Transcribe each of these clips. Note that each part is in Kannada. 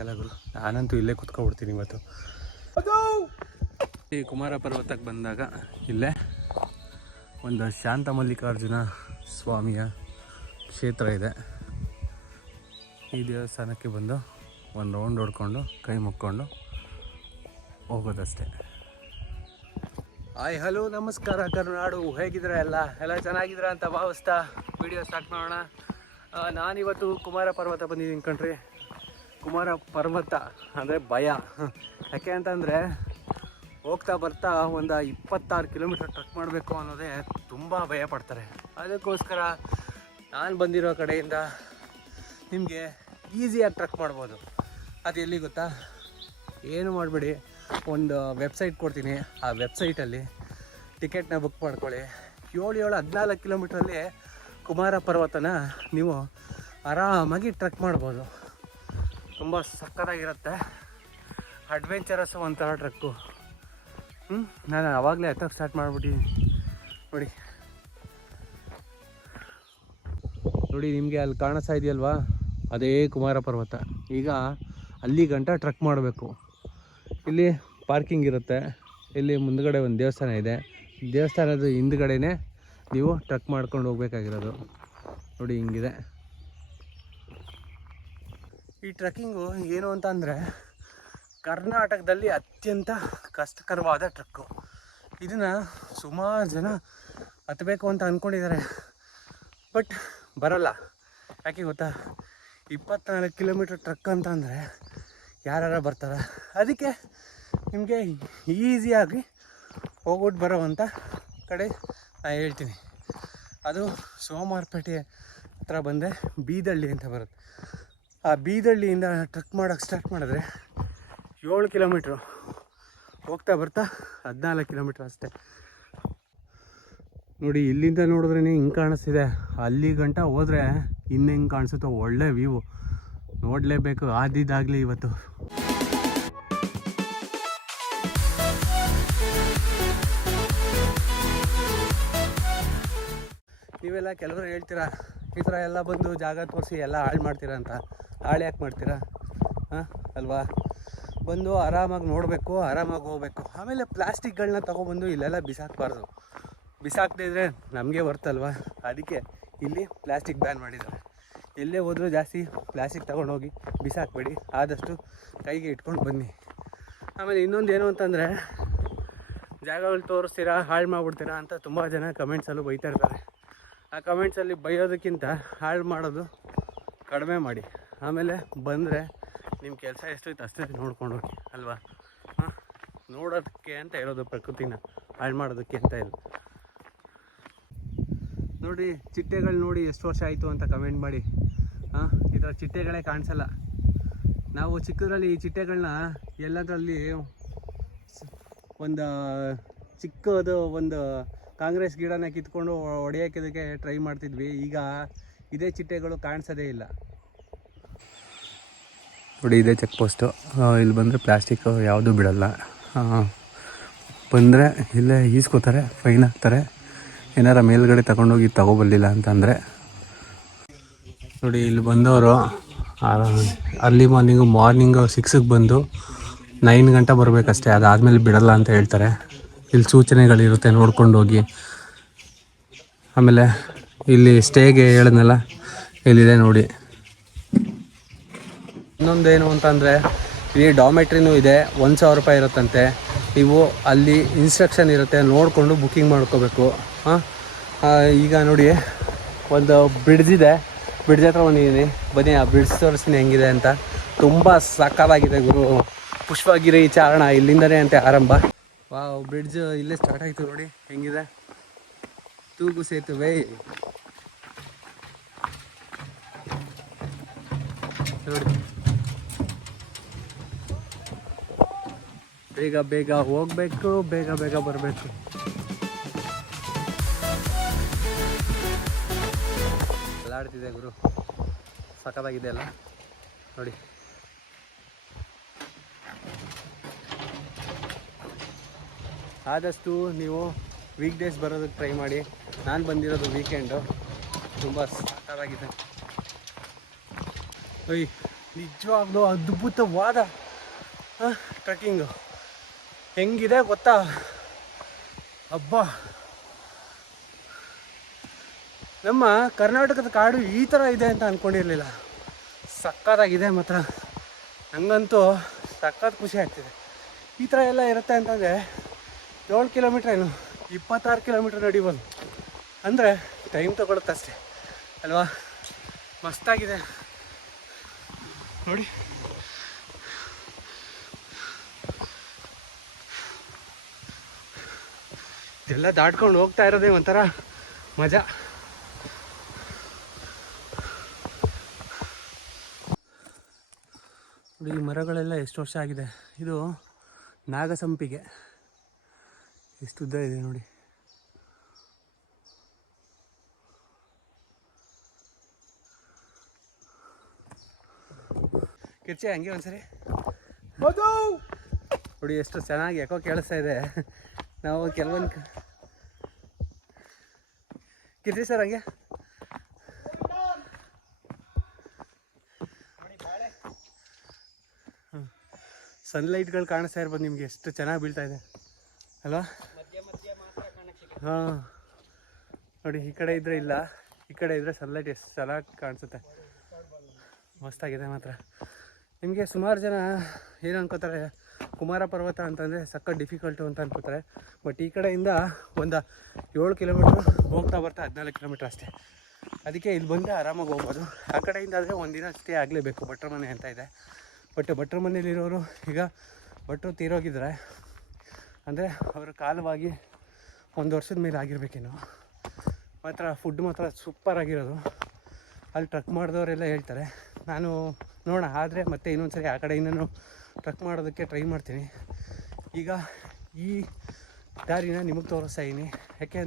ಕೈಲಾಗಲ್ಲ ಗುರು. ನಾನಂತೂ ಇಲ್ಲೇ ಕುತ್ಕೊಬಿಡ್ತೀನಿ ಇವತ್ತು. ಈ ಕುಮಾರ ಪರ್ವತಕ್ಕೆ ಬಂದಾಗ ಇಲ್ಲೇ ಒಂದು ಶಾಂತ ಮಲ್ಲಿಕಾರ್ಜುನ ಸ್ವಾಮಿಯ ಕ್ಷೇತ್ರ ಇದೆ. ಈ ದೇವಸ್ಥಾನಕ್ಕೆ ಬಂದು ಒಂದು ರೌಂಡ್ ಹೊಡ್ಕೊಂಡು, ಕೈ ಮುಕ್ಕೊಂಡು ಹೋಗೋದಷ್ಟೇ. ಹಾಯ್, ಹಲೋ, ನಮಸ್ಕಾರ ಕರುನಾಡು. ಹೇಗಿದ್ದೀರಾ ಎಲ್ಲ? ಎಲ್ಲ ಚೆನ್ನಾಗಿದ್ರ ಅಂತ ಭಾವಿಸ್ತಾ ವಿಡಿಯೋ ಸ್ಟಾರ್ಟ್ ಮಾಡೋಣ. ನಾನಿವತ್ತು ಕುಮಾರ ಪರ್ವತ ಬಂದಿದ್ದೀನಿ ಕಣ್ರಿ. ಕುಮಾರ ಪರ್ವತ, ಅಂದರೆ ಭಯ. ಯಾಕೆ ಅಂತಂದರೆ ಹೋಗ್ತಾ ಬರ್ತಾ ಒಂದು ಇಪ್ಪತ್ತಾರು ಕಿಲೋಮೀಟರ್ ಟ್ರಕ್ ಮಾಡಬೇಕು ಅನ್ನೋದೇ ತುಂಬ ಭಯ ಪಡ್ತಾರೆ. ಅದಕ್ಕೋಸ್ಕರ ನಾನು ಬಂದಿರೋ ಕಡೆಯಿಂದ ನಿಮಗೆ ಈಸಿಯಾಗಿ ಟ್ರಕ್ ಮಾಡ್ಬೋದು. ಅದು ಎಲ್ಲಿ ಗೊತ್ತಾ? ಏನು ಮಾಡಬೇಡಿ, ಒಂದು ವೆಬ್ಸೈಟ್ ಕೊಡ್ತೀನಿ. ಆ ವೆಬ್ಸೈಟಲ್ಲಿ ಟಿಕೆಟ್ನ ಬುಕ್ ಮಾಡ್ಕೊಳ್ಳಿ. ಏಳು ಏಳು ಹದಿನಾಲ್ಕು ಕಿಲೋಮೀಟ್ರಲ್ಲಿ ಕುಮಾರ ಪರ್ವತನ ನೀವು ಆರಾಮಾಗಿ ಟ್ರಕ್ ಮಾಡ್ಬೋದು. ತುಂಬ ಸಕ್ಕತ್ತಾಗಿರುತ್ತೆ. ಅಡ್ವೆಂಚರಸ್ ಒಂಥರ ಟ್ರಕ್ಕು ಹ್ಞೂ ನಾನು ಆವಾಗಲೇ ಹತ್ತಕ್ಕೆ ಸ್ಟಾರ್ಟ್ ಮಾಡಿಬಿಟ್ಟಿದ್ದೀನಿ ನೋಡಿ. ನೋಡಿ, ನಿಮಗೆ ಅಲ್ಲಿ ಕಾಣಿಸ್ತಾ ಇದೆಯಲ್ವಾ? ಅದೇ ಕುಮಾರ ಪರ್ವತ. ಈಗ ಅಲ್ಲಿ ಗಂಟ ಟ್ರಕ್ ಮಾಡಬೇಕು. ಇಲ್ಲಿ ಪಾರ್ಕಿಂಗ್ ಇರುತ್ತೆ. ಇಲ್ಲಿ ಮುಂದ್ಗಡೆ ಒಂದು ದೇವಸ್ಥಾನ ಇದೆ. ದೇವಸ್ಥಾನದ ಹಿಂದ್ಗಡೆನೇ ನೀವು ಟ್ರಕ್ ಮಾಡ್ಕೊಂಡು ಹೋಗ್ಬೇಕಾಗಿರೋದು. ನೋಡಿ, ಹಿಂಗಿದೆ. ಈ ಟ್ರಕ್ಕಿಂಗು ಏನು ಅಂತ ಅಂದರೆ ಕರ್ನಾಟಕದಲ್ಲಿ ಅತ್ಯಂತ ಕಷ್ಟಕರವಾದ ಟ್ರಕ್ಕು. ಇದನ್ನು ಸುಮಾರು ಜನ ಹತ್ತಬೇಕು ಅಂತ ಅಂದ್ಕೊಂಡಿದ್ದಾರೆ ಬಟ್ ಬರಲ್ಲ. ಯಾಕೆ ಗೊತ್ತಾ? ಇಪ್ಪತ್ನಾಲ್ಕು ಕಿಲೋಮೀಟ್ರ್ ಟ್ರಕ್ ಅಂತ ಅಂದರೆ ಯಾರು ಬರ್ತಾರೆ? ಅದಕ್ಕೆ ನಿಮಗೆ ಈಸಿಯಾಗಿ ಹೋಗ್ಬಿಟ್ಟು ಅಂತ ಕಡೆ ನಾನು ಹೇಳ್ತೀನಿ. ಅದು ಸೋಮವಾರಪೇಟೆ ಹತ್ರ ಬಂದರೆ ಬೀದಳ್ಳಿ ಅಂತ ಬರುತ್ತೆ. ಆ ಬೀದಳ್ಳಿಯಿಂದ ಟ್ರಕ್ ಮಾಡೋಕ್ಕೆ ಸ್ಟಾರ್ಟ್ ಮಾಡಿದ್ರೆ ಏಳು ಕಿಲೋಮೀಟ್ರು ಹೋಗ್ತಾ ಬರ್ತಾ ಹದಿನಾಲ್ಕು ಕಿಲೋಮೀಟ್ರ್ ಅಷ್ಟೇ. ನೋಡಿ, ಇಲ್ಲಿಂದ ನೋಡಿದ್ರೇ ಹಿಂಗೆ ಕಾಣಿಸ್ತಿದೆ. ಅಲ್ಲಿ ಗಂಟ ಹೋದರೆ ಇನ್ನು ಕಾಣಿಸುತ್ತೋ ಒಳ್ಳೆ ವ್ಯೂ ನೋಡಲೇಬೇಕು. ಆದಿದ್ದಾಗಲಿ ಇವತ್ತು. ನೀವೆಲ್ಲ ಕೆಲವರು ಹೇಳ್ತೀರಾ, ಈ ಥರ ಎಲ್ಲ ಬಂದು ಜಾಗ ತೋರಿಸಿ ಎಲ್ಲ ಹಾಳು ಮಾಡ್ತೀರಾ ಅಂತ? ಹಾಳು ಯಾಕೆ ಮಾಡ್ತೀರಾ? ಹಾಂ, ಅಲ್ವಾ? ಬಂದು ಆರಾಮಾಗಿ ನೋಡಬೇಕು, ಆರಾಮಾಗಿ ಹೋಗ್ಬೇಕು. ಆಮೇಲೆ ಪ್ಲಾಸ್ಟಿಕ್ಗಳನ್ನ ತೊಗೊಬಂದು ಇಲ್ಲೆಲ್ಲ ಬಿಸಾಕಬಾರ್ದು. ಬಿಸಾಕದೇ ಇದ್ರೆ ನಮಗೆ ಬರ್ತಲ್ವಾ ಅದಕ್ಕೆ ಇಲ್ಲಿ ಪ್ಲಾಸ್ಟಿಕ್ ಬ್ಯಾನ್ ಮಾಡಿದ್ದಾರೆ. ಎಲ್ಲೇ ಹೋದರೂ ಜಾಸ್ತಿ ಪ್ಲಾಸ್ಟಿಕ್ ತೊಗೊಂಡೋಗಿ ಬಿಸಾಕಬೇಡಿ. ಆದಷ್ಟು ಕೈಗೆ ಇಟ್ಕೊಂಡು ಬನ್ನಿ. ಆಮೇಲೆ ಇನ್ನೊಂದು ಏನು ಅಂತಂದರೆ, ಜಾಗಗಳು ತೋರಿಸ್ತೀರಾ, ಹಾಳು ಮಾಡಿಬಿಡ್ತೀರಾ ಅಂತ ತುಂಬ ಜನ ಕಮೆಂಟ್ಸಲ್ಲೂ ಬೈತಾ ಇರ್ತಾರೆ. ಆ ಕಮೆಂಟ್ಸಲ್ಲಿ ಬೈಯೋದಕ್ಕಿಂತ ಹಾಳು ಮಾಡೋದು ಕಡಿಮೆ ಮಾಡಿ. ಆಮೇಲೆ ಬಂದರೆ ನಿಮ್ಮ ಕೆಲಸ ಎಷ್ಟೈತೆ ಅಷ್ಟೇ ನೋಡ್ಕೊಂಡು ಹೋಗಿ ಅಲ್ವಾ? ಹಾಂ? ನೋಡೋದಕ್ಕೆ ಅಂತ ಇರೋದು ಪ್ರಕೃತಿನ, ಹಾಳು ಮಾಡೋದಕ್ಕೆ ಅಂತ ಇಲ್ಲ ನೋಡಿ, ಚಿಟ್ಟೆಗಳು ನೋಡಿ ಎಷ್ಟು ವರ್ಷ ಆಯಿತು ಅಂತ ಕಮೆಂಟ್ ಮಾಡಿ. ಹಾಂ? ಈ ಥರ ಚಿಟ್ಟೆಗಳೇ ಕಾಣಿಸಲ್ಲ. ನಾವು ಚಿಕ್ಕದ್ರಲ್ಲಿ ಈ ಚಿಟ್ಟೆಗಳನ್ನ ಎಲ್ಲದರಲ್ಲಿ ಒಂದು ಚಿಕ್ಕದು ಒಂದು ಕಾಂಗ್ರೆಸ್ ಗಿಡನ ಕಿತ್ಕೊಂಡು ಹೊಡೆಯೋಕೆ ಟ್ರೈ ಮಾಡ್ತಿದ್ವಿ. ಈಗ ಇದೇ ಚಿಟ್ಟೆಗಳು ಕಾಣಿಸೋದೇ ಇಲ್ಲ. ನೋಡಿ, ಇದೇ ಚೆಕ್ ಪೋಸ್ಟು ಇಲ್ಲಿ ಬಂದರೆ ಪ್ಲಾಸ್ಟಿಕ್ ಯಾವುದೂ ಬಿಡಲ್ಲ. ಬಂದರೆ ಇಲ್ಲೇ ಈಸ್ಕೋತಾರೆ ಫೈನ್ ಹಾಕ್ತಾರೆ ಏನಾರ ಮೇಲ್ಗಡೆ ತಗೊಂಡೋಗಿ ತಗೋಬರ್ಲಿಲ್ಲ ಅಂತಂದರೆ. ನೋಡಿ, ಇಲ್ಲಿ ಬಂದವರು ಅರ್ಲಿ ಮಾರ್ನಿಂಗು ಮಾರ್ನಿಂಗು ಸಿಕ್ಸಿಗೆ ಬಂದು ನೈನ್ ಗಂಟೆ ಬರಬೇಕಷ್ಟೇ, ಅದಾದಮೇಲೆ ಬಿಡಲ್ಲ ಅಂತ ಹೇಳ್ತಾರೆ. ಇಲ್ಲಿ ಸೂಚನೆಗಳಿರುತ್ತೆ, ನೋಡ್ಕೊಂಡು ಹೋಗಿ. ಆಮೇಲೆ ಇಲ್ಲಿ ಸ್ಟೇಗೆ ಹೇಳಿದ್ನಲ್ಲ, ಇಲ್ಲಿದೆ ನೋಡಿ. ಇನ್ನೊಂದೇನು ಅಂತಂದರೆ ಇಲ್ಲಿ ಡಾಮೆಟ್ರಿನೂ ಇದೆ, ಒಂದು ಸಾವಿರ ರೂಪಾಯಿ ಇರುತ್ತಂತೆ. ನೀವು ಅಲ್ಲಿ ಇನ್ಸ್ಟ್ರಕ್ಷನ್ ಇರುತ್ತೆ, ನೋಡಿಕೊಂಡು ಬುಕ್ಕಿಂಗ್ ಮಾಡ್ಕೋಬೇಕು. ಹಾಂ? ಈಗ ನೋಡಿ, ಒಂದು ಬ್ರಿಡ್ಜ್ ಇದೆ. ಬ್ರಿಡ್ಜ್ ಹತ್ರ ಬಂದಿದ್ದೀನಿ ಬನ್ನಿ, ಆ ಬ್ರಿಡ್ಜ್ ತೋರಿಸ್ತೀನಿ ಹೆಂಗಿದೆ ಅಂತ. ತುಂಬ ಸಕ್ಕತ್ತಾಗಿದೆ ಗುರು. ಪುಷ್ಪಗಿರಿ ಚಾರಣ ಇಲ್ಲಿಂದನೇ ಅಂತೆ ಆರಂಭ. ವಾವ್ ಬ್ರಿಡ್ಜ್ ಇಲ್ಲೇ ಸ್ಟಾರ್ಟ್ ಆಯ್ತು ನೋಡಿ, ಹೆಂಗಿದೆ? ತೂಗು ಸೇತುವೆ. ನೋಡಿ. ಬೇಗ ಬೇಗ ಹೋಗ್ಬೇಕು, ಬೇಗ ಬೇಗ ಬರಬೇಕು. ಎಲ್ಲಾಡ್ತಿದೆ ಗುರು. ಸಖತ್ತಾಗಿದೆ ಅಲ್ಲ? ನೋಡಿ. ಆದಷ್ಟು ನೀವು ವೀಕ್ ಡೇಸ್ ಬರೋದಕ್ಕೆ ಟ್ರೈ ಮಾಡಿ. ನಾನು ಬಂದಿರೋದು ವೀಕೆಂಡು ತುಂಬ ಸಖತ್ತಾಗಿದೆ ಒಯ್ ನಿಜವಾಗ್ಲೂ ಅದ್ಭುತವಾದ ಟ್ರೆಕ್ಕಿಂಗು ಹೆಂಗಿದೆ ಗೊತ್ತಾ? ಹಬ್ಬ ನಮ್ಮ ಕರ್ನಾಟಕದ ಕಾಡು ಈ ಥರ ಇದೆ ಅಂತ ಅಂದ್ಕೊಂಡಿರಲಿಲ್ಲ ಸಕ್ಕತ್ತಾಗಿದೆ ಮಾತ್ರ. ನನಗಂತೂ ಸಕ್ಕತ್ ಖುಷಿ ಆಗ್ತಿದೆ. ಈ ಥರ ಎಲ್ಲ ಇರುತ್ತೆ ಅಂತಂದರೆ ಏಳು ಕಿಲೋಮೀಟ್ರ್ ಏನು? ಇಪ್ಪತ್ತಾರು ಕಿಲೋಮೀಟ್ರ್ ನಡಿಬೋದು ಅಂದರೆ ಟೈಮ್ ತೊಗೊಳುತ್ತೆ ಅಷ್ಟೇ. ಅಲ್ವಾ? ಮಸ್ತಾಗಿದೆ. ನೋಡಿ. ಇದೆಲ್ಲ ದಾಟ್ಕೊಂಡು ಹೋಗ್ತಾ ಇರೋದೇ ಒಂಥರ ಮಜಾ. ನೋಡಿ, ಈ ಮರಗಳೆಲ್ಲ ಎಷ್ಟು ವರ್ಷ ಆಗಿದೆ. ಇದು ನಾಗಸಂಪಿಗೆ. ಎಷ್ಟು ಉದ್ದ ಇದೆ ನೋಡಿ. ಕಿರ್ಚೆ ಹಂಗೆ ಒಂದ್ಸರಿ. ನೋಡಿ ಎಷ್ಟು ಚೆನ್ನಾಗಿ ಯಾಕೋ ಕೇಳಿಸ್ತಾ ಇದೆ. ನಾವು ಕೆಲವೊಂದು ಕಿರ್ಚಿ ಸರ್ ಹಂಗೆ. ಸನ್ಲೈಟ್ಗಳು ಕಾಣಿಸ್ತಾ ಇರ್ಬೋದು ನಿಮಗೆ ಎಷ್ಟು ಚೆನ್ನಾಗಿ ಬೀಳ್ತಾ ಇದೆ. ಅಲ್ವಾ? ಹಾಂ. ನೋಡಿ, ಈ ಕಡೆ ಇದ್ರೆ ಇಲ್ಲ. ಈ ಕಡೆ ಇದ್ರೆ ಸನ್ಲೈಟ್ ಎಷ್ಟು ಚೆನ್ನಾಗಿ ಕಾಣಿಸುತ್ತೆ. ಮಸ್ತಾಗಿದೆ ಮಾತ್ರ. ನಿಮಗೆ ಸುಮಾರು ಜನ ಏನು ಅನ್ಕೋತಾರೆ, ಕುಮಾರ ಪರ್ವತ ಅಂತಂದರೆ ಸಕ್ಕ ಡಿಫಿಕಲ್ಟು ಅಂತ ಅನ್ಕೋತಾರೆ. ಬಟ್ ಈ ಕಡೆಯಿಂದ ಒಂದು ಏಳು ಕಿಲೋಮೀಟ್ರ್ ಹೋಗ್ತಾ ಬರ್ತಾ ಹದಿನಾಲ್ಕು ಕಿಲೋಮೀಟ್ರ್ ಅಷ್ಟೇ. ಅದಕ್ಕೆ ಇಲ್ಲಿ ಬಂದರೆ ಆರಾಮಾಗಿ ಹೋಗ್ಬೋದು. ಆ ಕಡೆಯಿಂದ ಆದರೆ ಒಂದಿನ ಸ್ಟೇ ಆಗಲೇಬೇಕು, ಭಟ್ರ ಮನೆ ಅಂತ ಇದೆ. ಬಟ್ ಭಟ್ರ ಮನೇಲಿರೋರು ಈಗ ಭಟ್ರು ತೀರೋಗಿದ್ದಾರೆ ಅಂದರೆ ಅವರು ಕಾಲವಾಗಿ ಒಂದು ವರ್ಷದ ಮೇಲೆ ಆಗಿರ್ಬೇಕೇನೋ. ಮಾತ್ರ ಫುಡ್ ಮಾತ್ರ ಸೂಪರ್ ಆಗಿರೋದು. ಅಲ್ಲಿ ಟ್ರಕ್ ಮಾಡಿದವರೆಲ್ಲ ಹೇಳ್ತಾರೆ. ನಾನು ನೋಡೋಣ, ಆದರೆ ಮತ್ತೆ ಇನ್ನೊಂದು ಸರಿ ಆ ಇನ್ನೂ ಟ್ರಕ್ ಮಾಡೋದಕ್ಕೆ ಟ್ರೈ ಮಾಡ್ತೀನಿ. ಈಗ ಈ ದಾರಿನ ನಿಮಗೆ ತೋರಿಸ್ತಾ ಇದ್ದೀನಿ ಯಾಕೆ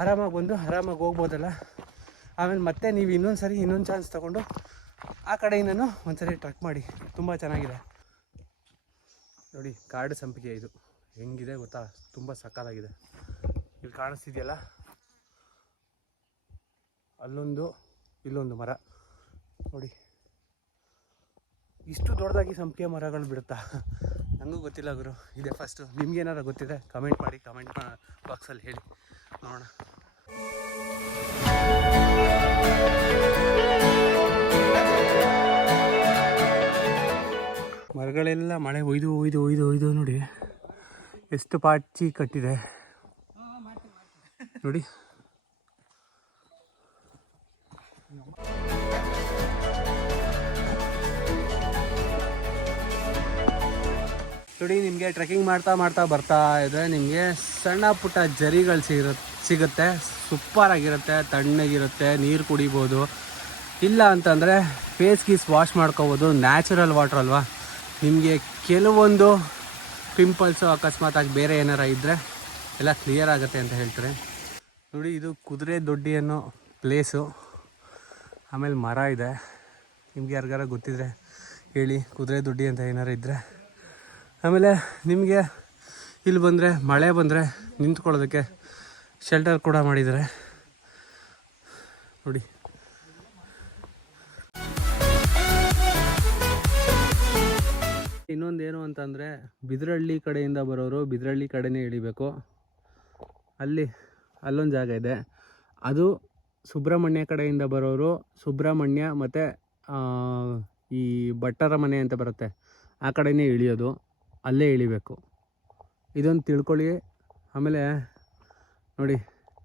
ಆರಾಮಾಗಿ ಬಂದು ಆರಾಮಾಗಿ ಹೋಗ್ಬೋದಲ್ಲ. ಆಮೇಲೆ ಮತ್ತೆ ನೀವು ಇನ್ನೊಂದು ಸರಿ ಇನ್ನೊಂದು ಚಾನ್ಸ್ ತೊಗೊಂಡು ಆ ಕಡೆಯಿಂದನೂ ಒಂದು ಸರಿ ಟ್ರಕ್ ಮಾಡಿ. ತುಂಬ ಚೆನ್ನಾಗಿದೆ. ನೋಡಿ, ಕಾಡು ಸಂಪಿಗೆ ಇದು. ಹೆಂಗಿದೆ ಗೊತ್ತಾ? ತುಂಬ ಸಕ್ಕತ್ತಾಗಿದೆ ಇಲ್ಲಿ ಕಾಣಿಸ್ತಿದೆಯಲ್ಲ? ಅಲ್ಲೊಂದು, ಇಲ್ಲೊಂದು ಮರ. ನೋಡಿ. ಇಷ್ಟು ದೊಡ್ಡದಾಗಿ ಸಂಪಿಗೆ ಮರಗಳು ಬಿಡುತ್ತಾ? ನನಗೂ ಗೊತ್ತಿಲ್ಲ ಗುರು. ಇದೆ ಫಸ್ಟು ನಿಮ್ಗೇನಾರು ಗೊತ್ತಿದೆ ಕಮೆಂಟ್ ಮಾಡಿ ಕಮೆಂಟ್ ಬಾಕ್ಸಲ್ಲಿ ಹೇಳಿ. ನೋಡೋಣ. ಮರಗಳೆಲ್ಲ ಮಳೆ ಒಯ್ದು ಒಯ್ದು ಒಯ್ದು ಒಯ್ದು ನೋಡಿ. ಎಷ್ಟು ಪಾಚಿ ಕಟ್ಟಿದೆ? ನೋಡಿ. ನೋಡಿ, ನಿಮಗೆ ಟ್ರೆಕ್ಕಿಂಗ್ ಮಾಡ್ತಾ ಮಾಡ್ತಾ ಬರ್ತಾ ಇದ್ರೆ ನಿಮಗೆ ಸಣ್ಣ ಪುಟ್ಟ ಜರಿಗಳು ಸಿಗ ಸಿಗುತ್ತೆ. ಸೂಪರ್ ಆಗಿರುತ್ತೆ, ತಣ್ಣಗಿರುತ್ತೆ, ನೀರು ಕುಡಿಬೋದು. ಇಲ್ಲ ಅಂತಂದರೆ ಫೇಸ್ ಗೀಸ್ ವಾಶ್ ಮಾಡ್ಕೋಬೋದು. ನ್ಯಾಚುರಲ್ ವಾಟ್ರ್ ಅಲ್ವಾ? ನಿಮಗೆ ಕೆಲವೊಂದು ಪಿಂಪಲ್ಸು ಅಕಸ್ಮಾತಾಗಿ ಬೇರೆ ಏನಾರ ಇದ್ದರೆ ಎಲ್ಲ ಕ್ಲಿಯರ್ ಆಗುತ್ತೆ ಅಂತ ಹೇಳ್ತಾರೆ. ನೋಡಿ, ಇದು ಕುದುರೆ ದೊಡ್ಡಿ ಅನ್ನೋ ಪ್ಲೇಸು ಆಮೇಲೆ ಮರ ಇದೆ. ನಿಮ್ಗೆ ಯಾರಿಗಾರ ಗೊತ್ತಿದ್ರೆ ಹೇಳಿ, ಕುದುರೆ ದೊಡ್ಡಿ ಅಂತ ಏನಾರು ಇದ್ದರೆ ಆಮೇಲೆ ನಿಮಗೆ ಇಲ್ಲಿ ಬಂದರೆ, ಮಳೆ ಬಂದರೆ ನಿಂತ್ಕೊಳ್ಳೋದಕ್ಕೆ ಶೆಲ್ಟರ್ ಕೂಡ ಮಾಡಿದ್ದಾರೆ. ನೋಡಿ ಇನ್ನೊಂದೇನು ಅಂತಂದರೆ ಬಿದ್ರಳ್ಳಿ ಕಡೆಯಿಂದ ಬರೋರು ಬಿದ್ರಳ್ಳಿ ಕಡೆನೇ ಇಳಿಬೇಕು. ಅಲ್ಲಿ, ಅಲ್ಲೊಂದು ಜಾಗ ಇದೆ. ಅದು ಸುಬ್ರಹ್ಮಣ್ಯ ಕಡೆಯಿಂದ ಬರೋರು ಸುಬ್ರಹ್ಮಣ್ಯ ಮತ್ತು ಈ ಭಟ್ಟರ ಮನೆ ಅಂತ ಬರುತ್ತೆ. ಆ ಕಡೆನೇ ಇಳಿಯೋದು. ಅಲ್ಲೇ ಇಳಿಬೇಕು. ಇದೊಂದು ತಿಳ್ಕೊಳ್ಳಿ. ಆಮೇಲೆ ನೋಡಿ,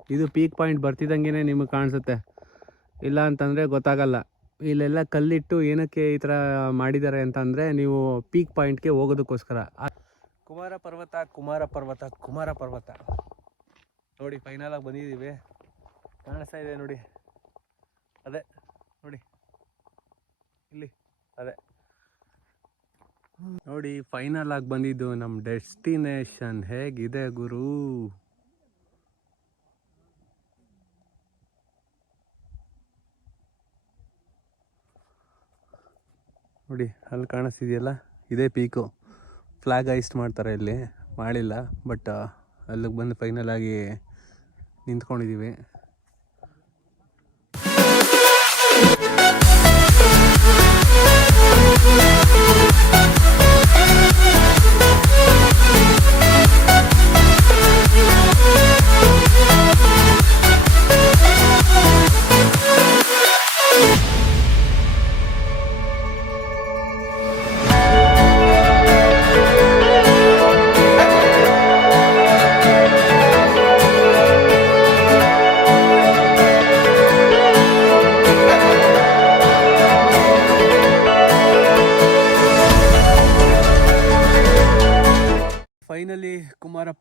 ಇದು ಪೀಕ್ ಪಾಯಿಂಟ್ ಬರ್ತಿದ್ದಂಗೆ ನಿಮಗೆ ಕಾಣಿಸುತ್ತೆ. ಇಲ್ಲ ಅಂತಂದರೆ ಗೊತ್ತಾಗಲ್ಲ. ಇಲ್ಲೆಲ್ಲ ಕಲ್ಲಿಟ್ಟು ಏನಕ್ಕೆ ಈ ಥರ ಮಾಡಿದ್ದಾರೆ ಅಂತಂದರೆ ನೀವು ಪೀಕ್ ಪಾಯಿಂಟ್ಗೆ ಹೋಗೋದಕ್ಕೋಸ್ಕರ. ಕುಮಾರ ಪರ್ವತ ಕುಮಾರ ಪರ್ವತ ಕುಮಾರ ಪರ್ವತ. ನೋಡಿ ಫೈನಲಾಗಿ ಬಂದಿದ್ದೀವಿ ಕಾಣಿಸ್ತಾ ಇದೆ ನೋಡಿ. ಅದೇ, ನೋಡಿ. ಇಲ್ಲಿ, ಅದೇ. ನೋಡಿ ಫೈನಲ್ ಆಗಿ ಬಂದಿದ್ದು ನಮ್ಮ ಡೆಸ್ಟಿನೇಷನ್ ಹೇಗಿದೆ ಗುರು? ನೋಡಿ, ಅಲ್ಲಿ ಕಾಣಿಸ್ತಿದೆಯಲ್ಲ? ಇದೇ ಪೀಕು. ಫ್ಲಾಗ್ ಐಸ್ಟ್ ಮಾಡ್ತಾರೆ ಇಲ್ಲಿ. ಮಾಡಿಲ್ಲ ಬಟ್ ಅಲ್ಲಿಗೆ ಬಂದು ಫೈನಲ್ ಆಗಿ ನಿಂತ್ಕೊಂಡಿದ್ದೀವಿ.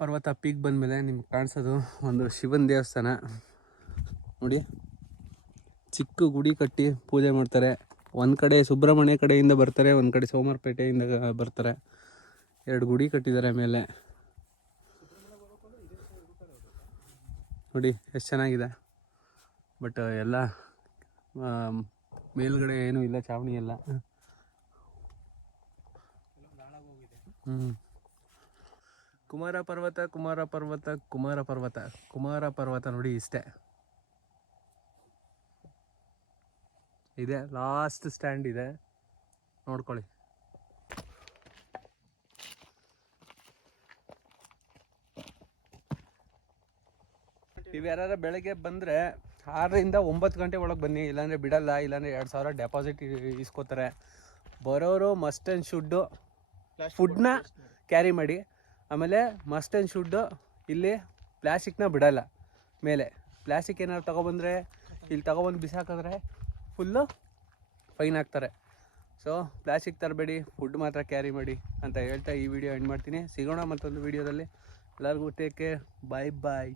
ಪರ್ವತ ಪೀಕ್ ಬಂದಮೇಲೆ ನಿಮ್ಗೆ ಕಾಣಿಸೋದು ಒಂದು ಶಿವನ ದೇವಸ್ಥಾನ. ನೋಡಿ, ಚಿಕ್ಕ ಗುಡಿ ಕಟ್ಟಿ ಪೂಜೆ ಮಾಡ್ತಾರೆ. ಒಂದು ಕಡೆ ಸುಬ್ರಹ್ಮಣ್ಯ ಕಡೆಯಿಂದ ಬರ್ತಾರೆ, ಒಂದು ಕಡೆ ಸೋಮವಾರಪೇಟೆಯಿಂದ ಬರ್ತಾರೆ. ಎರಡು ಗುಡಿ ಕಟ್ಟಿದ್ದಾರೆ ಮೇಲೆ. ನೋಡಿ, ಎಷ್ಟು ಚೆನ್ನಾಗಿದೆ. ಬಟ್ ಎಲ್ಲ ಮೇಲ್ಗಡೆ ಏನೂ ಇಲ್ಲ, ಚಾವಣಿ ಎಲ್ಲ. ಹ್ಞೂ ಕುಮಾರ ಪರ್ವತ ಕುಮಾರ ಪರ್ವತ ಕುಮಾರ ಪರ್ವತ ಕುಮಾರ ಪರ್ವತ ನೋಡಿ ಇಷ್ಟೇ. ಇದೆ ಲಾಸ್ಟ್ ಸ್ಟ್ಯಾಂಡ್ ಇದೆ. ನೋಡ್ಕೊಳ್ಳಿ. ನೀವು ಯಾರು ಬೆಳಗ್ಗೆ ಬಂದರೆ ಆರರಿಂದ ಒಂಬತ್ತು ಗಂಟೆ ಒಳಗೆ ಬನ್ನಿ ಇಲ್ಲಾಂದರೆ ಬಿಡಲ್ಲ ಇಲ್ಲಾಂದರೆ ಎರಡು ಸಾವಿರ ಡೆಪಾಸಿಟ್ ಇಸ್ಕೋತಾರೆ. ಬರೋರು ಮಸ್ಟ್ ಆ್ಯಂಡ್ ಶುಡ್ಡು ಫುಡ್ನ ಕ್ಯಾರಿ ಮಾಡಿ. ಆಮೇಲೆ ಮಸ್ಟ್ ಆ್ಯಂಡ್ ಶುಡ್ಡು ಇಲ್ಲಿ ಪ್ಲಾಸ್ಟಿಕ್ನ ಬಿಡಲ್ಲ. ಮೇಲೆ ಪ್ಲಾಸ್ಟಿಕ್ ಏನಾದ್ರು ತಗೊಬಂದರೆ ಇಲ್ಲಿ ತೊಗೊಬಂದು ಬಿಸಾಕಿದ್ರೆ ಫುಲ್ಲು ಫೈನ್ ಹಾಕ್ತಾರೆ ಸೊ ಪ್ಲಾಸ್ಟಿಕ್ ತರಬೇಡಿ ಫುಡ್ ಮಾತ್ರ ಕ್ಯಾರಿ ಮಾಡಿ ಅಂತ ಹೇಳ್ತಾ ಈ ವಿಡಿಯೋ ಎಂಡ್ ಮಾಡ್ತೀನಿ. ಸಿಗೋಣ ಮತ್ತೊಂದು ವಿಡಿಯೋದಲ್ಲಿ ಎಲ್ಲರಿಗೂ ಟೇಕ್ ಕೇರ್ ಬಾಯ್ ಬಾಯ್